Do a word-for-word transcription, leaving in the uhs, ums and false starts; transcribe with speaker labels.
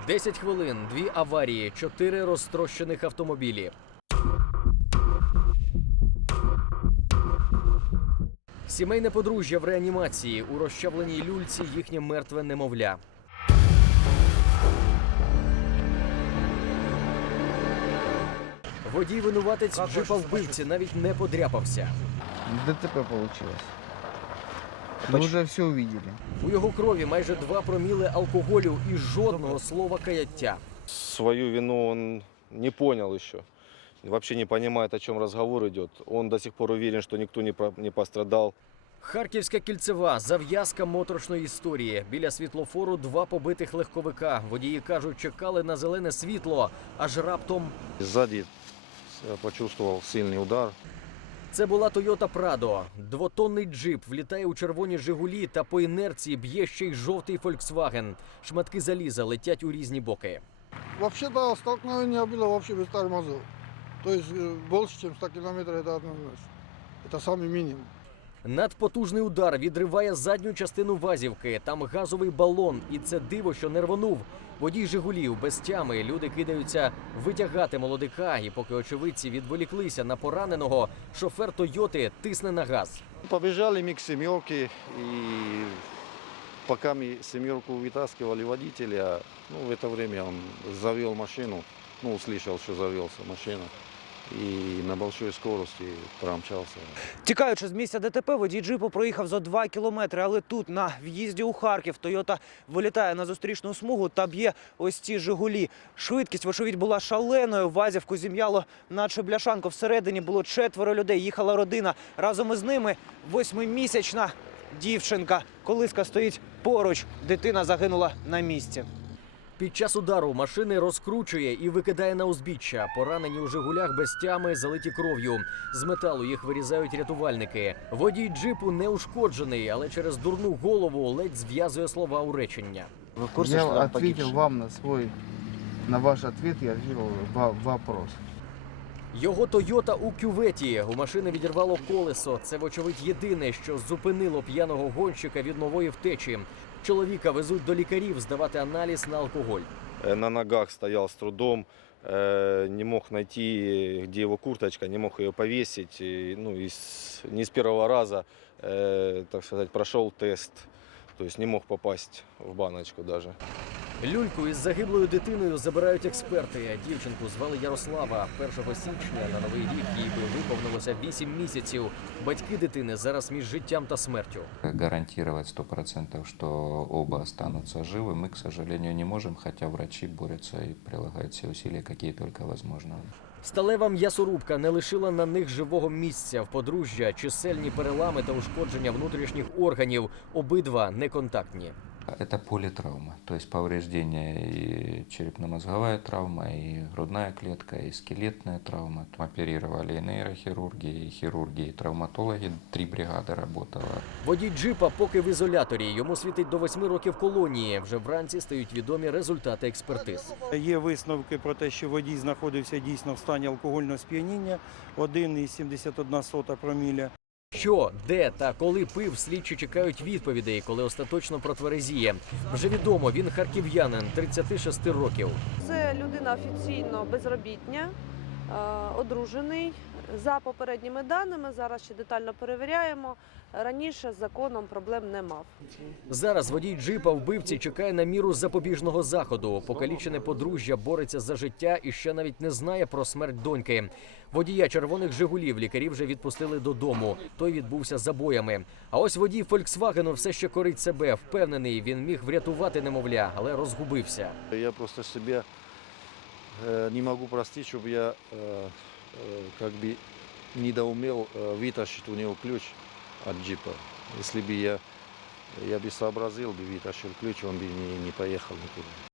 Speaker 1: десять хвилин, дві аварії, чотири розтрощених автомобілі. Сімейне подружжя в реанімації. У розчавленій люльці їхнє мертве немовля. Водій-винуватець джипа вбивці навіть не подряпався.
Speaker 2: ДТП получилось. Мы уже все увидели.
Speaker 1: У його крові майже два проміли алкоголю і жодного слова каяття.
Speaker 3: Свою вину он не понял еще. Вообще не понимает, о чем разговор идет. Он до сих пор уверен, что никто не, про- не пострадал.
Speaker 1: Харківська кільцева – зав'язка моторошної історії. Біля світлофору два побитих легковика. Водії кажуть, чекали на зелене світло, аж раптом...
Speaker 3: Сзади я почувствовал сильный удар.
Speaker 1: Це була Toyota Prado. Двотонний джип влітає у червоні «Жигулі» та по інерції б'є ще й жовтий Volkswagen. Шматки заліза летять у різні боки.
Speaker 4: Вообще-то столкновение было вообще без тормозов. То есть э, больше, чем сто километров, это однозначно. Это самый минимум.
Speaker 1: Надпотужний удар відриває задню частину вазівки. Там газовий балон. І це диво, що не рвонув. Водій «Жигулів» без тями. Люди кидаються витягати молодика. І поки очевидці відволіклися на пораненого, шофер «Тойоти» тисне на газ.
Speaker 5: Побежали мы к «семерке», и пока мы «семерку» вытаскивали водителя, ну, в это время он завел машину, ну, услышал, что завелся машина, и на большой скорости промчался.
Speaker 6: Тікаючи з місця ДТП, водій джипу проїхав за два кілометри, але тут, на в'їзді у Харків, «Тойота» вилітає на зустрічну смугу та б'є ось ці «Жигулі». Швидкість, вочевидь, була шаленою, вазівку зім'яло, наче бляшанку. Всередині було четверо людей, їхала родина. Разом із ними восьмимісячна дівчинка. Колиска стоїть поруч, дитина загинула на місці.
Speaker 1: Під час удару машини розкручує і викидає на узбіччя. Поранені у «Жигулях» без тями, залиті кров'ю. З металу їх вирізають рятувальники. Водій джипу не ушкоджений, але через дурну голову ледь зв'язує слова у речення.
Speaker 2: Вы в курсе, я что ответил вам на свой, на ваш ответ, я ответил во- вопрос.
Speaker 1: Його «Тойота» у кюветі. У машини відірвало колесо. Це, вочевидь, єдине, що зупинило п'яного гонщика від нової втечі. Чоловіка везуть до лікарів здавати аналіз на алкоголь.
Speaker 3: Э, На ногах стоял с трудом, э, не мог найти, где его курточка, не мог ее повесить. И, ну, и с- не с первого раза, э, так сказать, прошел тест. То есть не мог попасть в баночку даже.
Speaker 1: Люльку із загиблою дитиною забирають експерти. Дівчинку звали Ярослава. першого січня на Новий рік їй би виповнилося вісім місяців. Батьки дитини зараз між життям та смертю.
Speaker 7: Гарантировать сто процентов, что оба останутся живы, мы, к сожалению, не можем, хотя врачи борются и прилагают все усилия, какие только возможно.
Speaker 1: Сталева м'ясорубка не лишила на них живого місця. В подружжя чисельні перелами та ушкодження внутрішніх органів. Обидва неконтактні.
Speaker 7: Это политравма, то есть повреждение и черепно-мозговая травма, и грудная клетка, и скелетная травма. Оперировали и нейрохирурги, и хирурги, и травматологи. Три бригады работало.
Speaker 1: Водій джипа поки в ізоляторі. Йому світить до восьми років колонії. Вже вранці стають відомі результати експертиз.
Speaker 8: Є висновки про те, що водій знаходився дійсно в стані алкогольного сп'яніння, один цілих сімдесят одна сота проміля.
Speaker 1: Що, де та коли пив, слідчі чекають відповідей, коли остаточно протверезіє. Вже відомо, він харків'янин, тридцяти шести років.
Speaker 9: Це людина офіційно безробітня, е, одружений. За попередніми даними, зараз ще детально перевіряємо, раніше з законом проблем не мав.
Speaker 1: Зараз водій джипа вбивці чекає на міру запобіжного заходу. Покалічене подружжя бореться за життя і ще навіть не знає про смерть доньки. Водія червоних «Жигулів» лікарі вже відпустили додому. Той відбувся забоями. А ось водій «Фольксвагену» все ще корить себе. Впевнений, він міг врятувати немовля, але розгубився.
Speaker 5: Я просто себя э, не могу простить, чтобы я э, э, как бы недоумел э, вытащить у него ключ от джипа. Если бы я, я бы сообразил, бы вытащил ключ, он бы не, не поехал никуда.